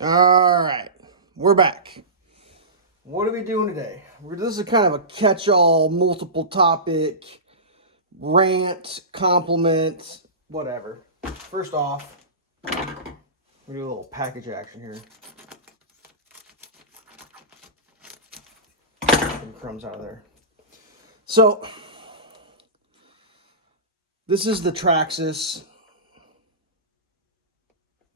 All right, we're back. What are we doing today? This is kind of a catch-all, multiple topic, rant, compliment, whatever. First off, we do a little package action here. Some crumbs out of there. So, this is the Traxxas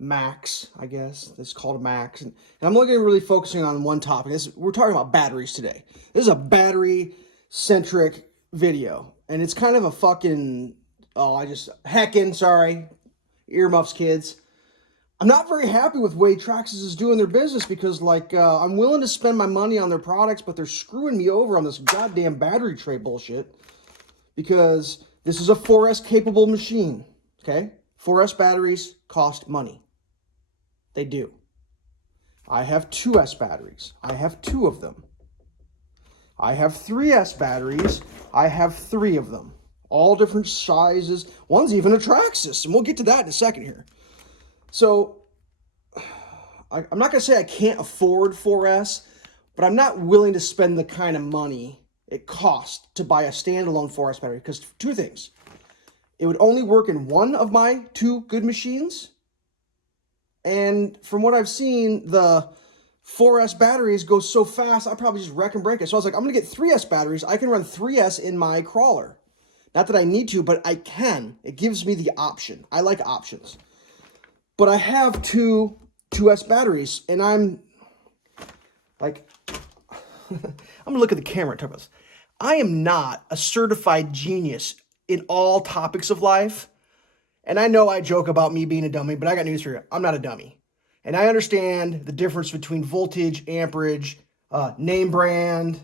MAXX, I guess. It's called a MAXX. And I'm looking at really focusing on one topic. We're talking about batteries today. This is a battery-centric video. And it's kind of a fucking... sorry. Earmuffs, kids. I'm not very happy with the way Traxxas is doing their business because, I'm willing to spend my money on their products, but they're screwing me over on this goddamn battery tray bullshit because this is a 4S capable machine, okay? 4S batteries cost money. They do. I have 2S batteries. I have 2 of them. I have 3S batteries. I have 3 of them. All different sizes. One's even a Traxxas, and we'll get to that in a second here. So, I'm not going to say I can't afford 4S, but I'm not willing to spend the kind of money it costs to buy a standalone 4S battery because 2 things. It would only work in one of my 2 good machines. And from what I've seen, the 4S batteries go so fast, I'll probably just wreck and break it. So I was like, I'm going to get 3S batteries. I can run 3S in my crawler. Not that I need to, but I can. It gives me the option. I like options. But I have 2S batteries, and I'm like, I'm going to look at the camera and talk about this. I am not a certified genius in all topics of life. And I know I joke about me being a dummy, but I got news for you. I'm not a dummy. And I understand the difference between voltage, amperage, name brand,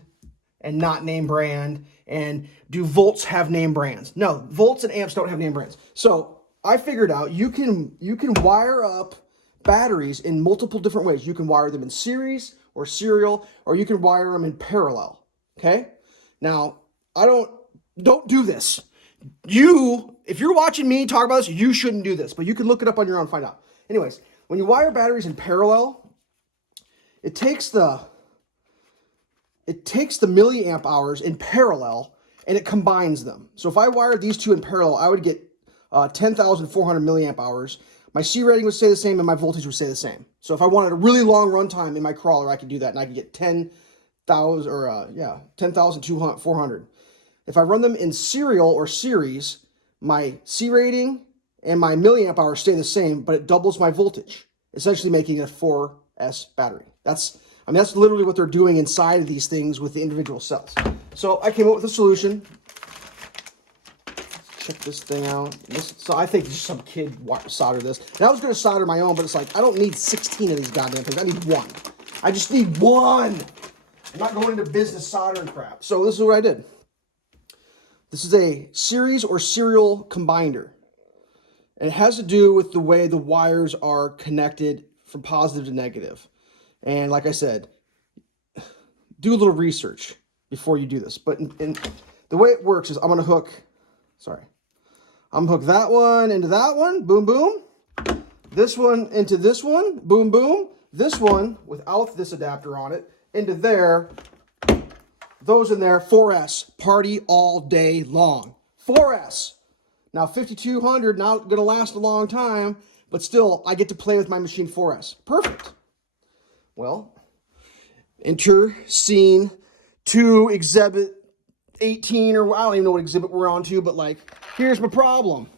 and not name brand. And do volts have name brands? No, volts and amps don't have name brands. So I figured out you can wire up batteries in multiple different ways. You can wire them in series or serial, or you can wire them in parallel. Okay? Now, don't do this. If you're watching me talk about this, you shouldn't do this, but you can look it up on your own and find out. Anyways, when you wire batteries in parallel, it takes the milliamp hours in parallel and it combines them. So if I wired these 2 in parallel, I would get 10,400 milliamp hours. My C rating would stay the same and my voltage would stay the same. So if I wanted a really long runtime in my crawler, I could do that and I could get 10,400. If I run them in serial or series, my C rating and my milliamp hours stay the same, but it doubles my voltage, essentially making it a 4S battery. That's literally what they're doing inside of these things with the individual cells. So I came up with a solution. Check this thing out. So I think just some kid soldered this. And I was going to solder my own, but it's like, I don't need 16 of these goddamn things. I need 1. I just need 1. I'm not going into business soldering crap. So this is what I did. This is a series or serial combiner. And it has to do with the way the wires are connected from positive to negative. And like I said, do a little research before you do this. But the way it works is I'm going to hook that one into that one, boom, boom. This one into this one, boom, boom. This one, without this adapter on it, into there. Those in there, 4S, party all day long. 4S. Now, 5200, not going to last a long time, but still, I get to play with my machine 4S. Perfect. Well, enter scene 2, exhibit 18, or I don't even know what exhibit we're on to, but here's my problem.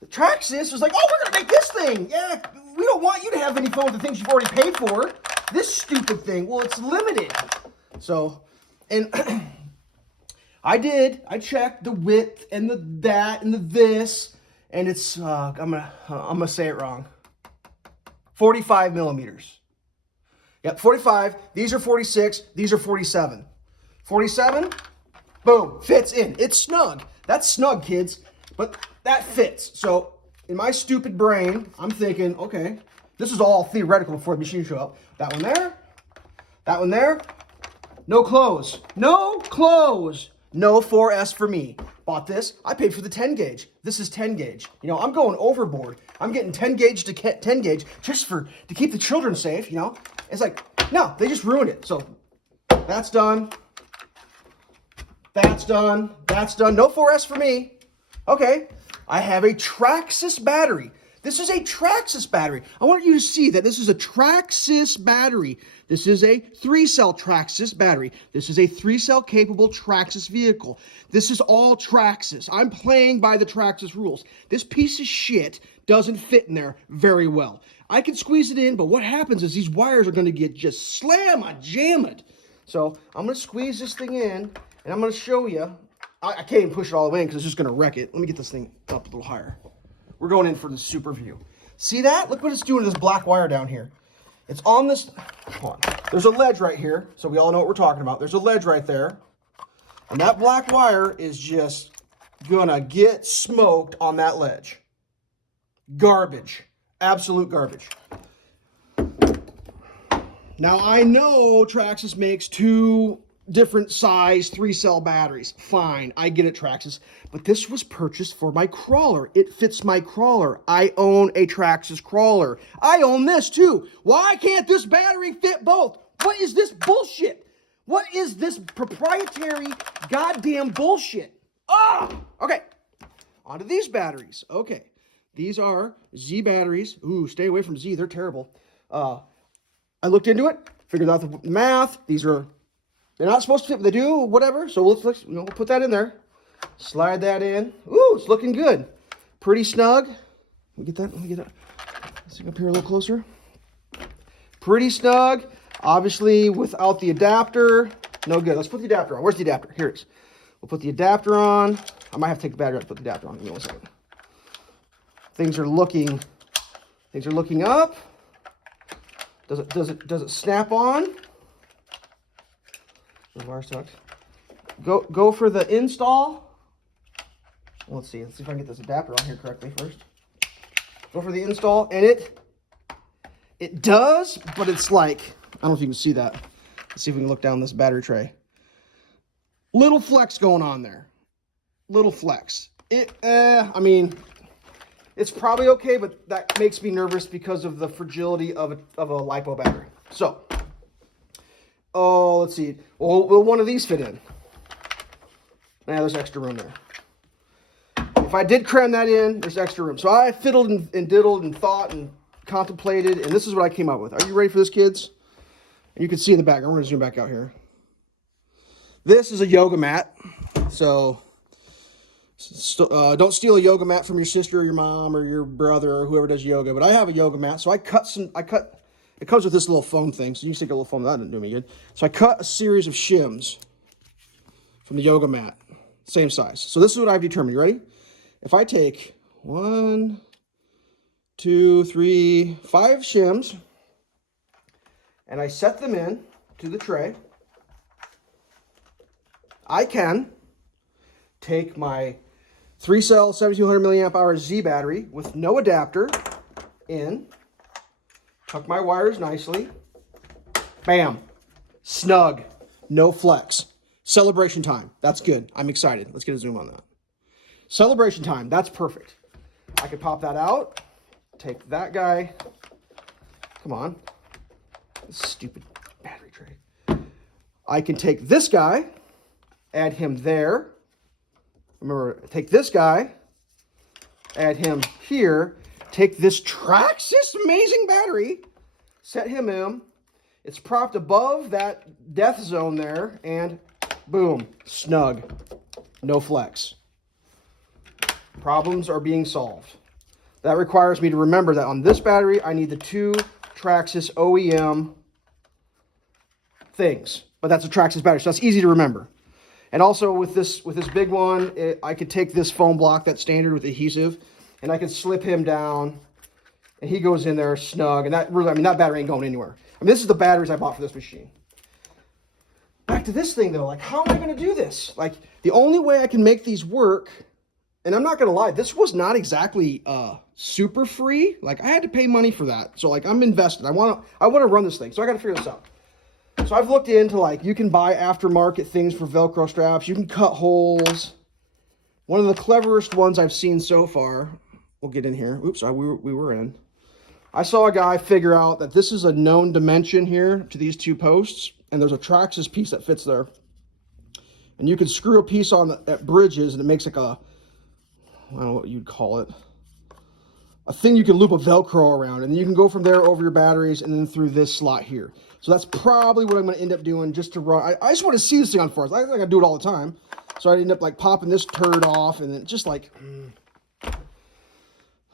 The Traxxas was like, oh, we're going to make this thing. Yeah, we don't want you to have any fun with the things you've already paid for. This stupid thing, well, it's limited. So... And I checked the width and the that and the this, and it's, I'm gonna say it wrong. 45 millimeters. Yep, 45. These are 46. These are 47. 47, boom, fits in. It's snug. That's snug, kids, but that fits. So in my stupid brain, I'm thinking, okay, this is all theoretical before the machine show up. That one there, that one there. No close. No close. No 4S for me. Bought this. I paid for the 10 gauge. This is 10 gauge. You know, I'm going overboard. I'm getting 10 gauge to 10 gauge just to keep the children safe, you know. It's like, no, they just ruined it. So that's done. That's done. That's done. No 4S for me. Okay. I have a Traxxas battery. This is a Traxxas battery. I want you to see that this is a Traxxas battery. This is a 3-cell Traxxas battery. This is a 3-cell capable Traxxas vehicle. This is all Traxxas. I'm playing by the Traxxas rules. This piece of shit doesn't fit in there very well. I can squeeze it in, but what happens is these wires are going to get just slam-a-jam-it. So I'm going to squeeze this thing in, and I'm going to show you. I can't even push it all the way in because it's just going to wreck it. Let me get this thing up a little higher. We're going in for the super view. See that? Look what it's doing to this black wire down here. It's on this, hold on. There's a ledge right here, so we all know what we're talking about. There's a ledge right there. And that black wire is just gonna get smoked on that ledge. Garbage. Absolute garbage. Now I know Traxxas makes 2 different size 3-cell batteries. Fine, I get it, Traxxas. But this was purchased for my crawler. It fits my crawler. I own a Traxxas crawler. I own this too. Why can't this battery fit both? What is this bullshit? What is this proprietary goddamn bullshit? Ah! Okay, on to these batteries. Okay, these are Z batteries. Ooh, stay away from Z, they're terrible. I looked into it, figured out the math. They're not supposed to fit, but they do, whatever. So we'll put that in there. Slide that in. Ooh, it's looking good. Pretty snug. Let me get that. Let's get up here a little closer. Pretty snug. Obviously, without the adapter, no good. Let's put the adapter on. Where's the adapter? Here it is. We'll put the adapter on. I might have to take the battery out to put the adapter on. Give me 1 second. Things are looking up. Does it snap on? The wire sucks. Go for the install. Let's see if I can get this adapter on here correctly first. Go for the install, and it does, but it's like, I don't know if you can see that. Let's see if we can look down this battery tray. Little flex going on there. Little flex. I mean, it's probably okay, but that makes me nervous because of the fragility of a LiPo battery. So, oh, let's see. Well, will one of these fit in? Nah, there's extra room there. If I did cram that in, there's extra room. So I fiddled and diddled and thought and contemplated, and this is what I came up with. Are you ready for this, kids? And you can see in the background. We're going to zoom back out here. This is a yoga mat. So don't steal a yoga mat from your sister or your mom or your brother or whoever does yoga. But I have a yoga mat. So it comes with this little foam thing. So you can stick a little foam. That didn't do me good. So I cut a series of shims from the yoga mat. Same size. So this is what I've determined. You ready? If I take 1, 2, 3, 5 shims and I set them in to the tray, I can take my 3-cell 7200 milliamp hour Z battery with no adapter in, tuck my wires nicely, bam, snug, no flex. Celebration time. That's good. I'm excited. Let's get a zoom on that. Celebration time. That's perfect. I could pop that out, take that guy. Come on. This stupid battery tray. I can take this guy, add him there. Remember, take this guy, add him here. Take this Traxxas amazing battery, set him in. It's propped above that death zone there, and boom, snug. No flex. Problems are being solved. That requires me to remember that on this battery, I need the 2 Traxxas OEM things. But that's a Traxxas battery, so that's easy to remember. And also with this big one, I could take this foam block that's standard with adhesive, and I could slip him down, and he goes in there snug. And that really, I mean, that battery ain't going anywhere. I mean, this is the batteries I bought for this machine. Back to this thing though, like, how am I going to do this? Like, the only way I can make these work, and I'm not going to lie, this was not exactly super free. Like, I had to pay money for that. So like, I'm invested. I want to run this thing. So I got to figure this out. So I've looked into, like, you can buy aftermarket things for Velcro straps. You can cut holes. One of the cleverest ones I've seen so far, we'll get in here. Oops, we were in. I saw a guy figure out that this is a known dimension here to these two posts, and there's a Traxxas piece that fits there. And you can screw a piece on at bridges, and it makes like a, I don't know what you'd call it, a thing you can loop a Velcro around, and you can go from there over your batteries and then through this slot here. So that's probably what I'm going to end up doing just to run. I just want to see this thing on force. I think I do it all the time. So I end up like popping this turd off and then just like,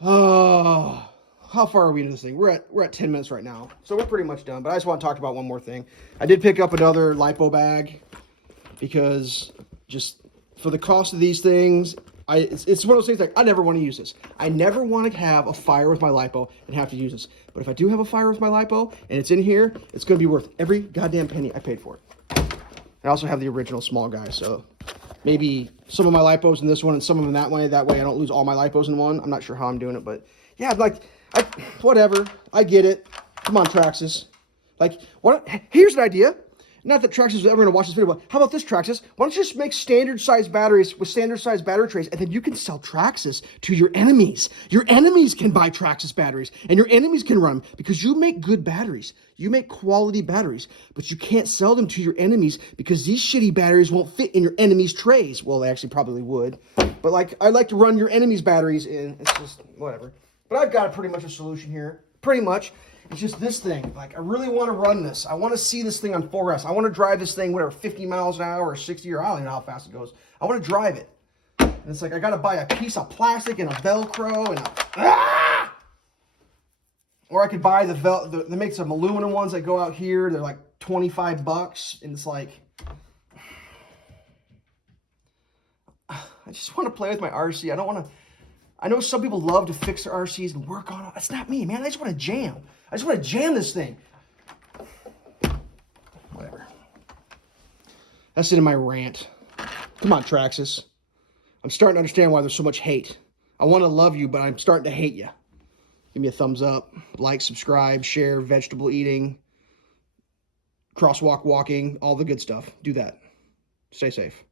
oh, how far are we into this thing? We're at 10 minutes right now. So we're pretty much done, but I just want to talk about one more thing. I did pick up another lipo bag because just for the cost of these things, it's one of those things like, I never want to use this. I never want to have a fire with my lipo and have to use this. But if I do have a fire with my lipo and it's in here, it's going to be worth every goddamn penny I paid for it. I also have the original small guy, so maybe some of my lipos in this one and some of them that way. That way I don't lose all my lipos in one. I'm not sure how I'm doing it, but yeah, like, whatever. I get it. Come on, Traxxas. Like, here's an idea. Not that Traxxas is ever going to watch this video, but how about this, Traxxas? Why don't you just make standard-sized batteries with standard-sized battery trays, and then you can sell Traxxas to your enemies. Your enemies can buy Traxxas batteries, and your enemies can run them, because you make good batteries. You make quality batteries, but you can't sell them to your enemies because these shitty batteries won't fit in your enemies' trays. Well, they actually probably would, but like, I like to run your enemies' batteries in. It's just whatever. But I've got pretty much a solution here. Pretty much. It's just this thing. Like, I really want to run this. I want to see this thing on 4S. I want to drive this thing, whatever, 50 miles an hour or 60, or I don't even know how fast it goes. I want to drive it. And it's like, I got to buy a piece of plastic and a Velcro and or I could buy they make some aluminum ones that go out here. They're like $25. And it's like, I just want to play with my RC. I don't want to. I know some people love to fix their RCs and work on it. That's not me, man. I just want to jam. I just want to jam this thing. Whatever. That's it in my rant. Come on, Traxxas. I'm starting to understand why there's so much hate. I want to love you, but I'm starting to hate you. Give me a thumbs up, like, subscribe, share, vegetable eating, crosswalk walking, all the good stuff. Do that. Stay safe.